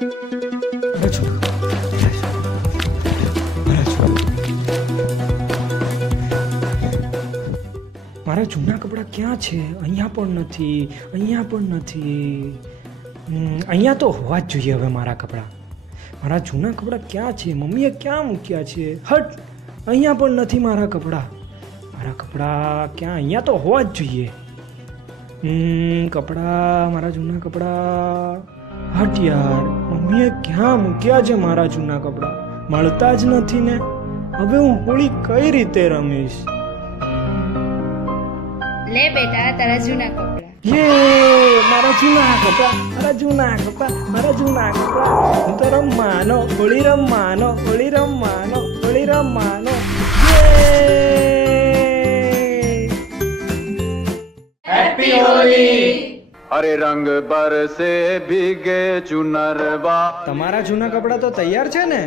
મારા જૂના કપડાં ક્યાં છે? અહીંયા પણ નથી, અહીંયા પણ નથી. અહીંયા તો હોવા જ જોઈએ હવે મારા કપડાં. મારા જૂના કપડાં ક્યાં છે? મમ્મીએ ક્યાં મૂક્યા છે? હટ, અહીંયા પણ નથી મારા કપડાં. મારા કપડાં ક્યાં? અહીંયા તો હોવા જ જોઈએ. કપડાં, મારા જૂના કપડાં. હટ યાર, મમ્મીએ ક્યાં મૂક્યા છે મારા જૂના કપડાં? મળતા જ નથી ને. હવે હું હોળી કઈ રીતે રમીશ? લે બેટા તારા જૂના કપડાં. યે, મારા જૂના કપડાં, મારા જૂના કપડાં, મારા જૂના કપડાં. હું તો રમવાનો, હોળી રમવાનો, હોળી રમવાનો, હોળી રમવાનો. हैप्पी होली. हरे रंग बरसे भीगे चुनरवा. તમારા જૂના કપડાં તો તૈયાર છે ને?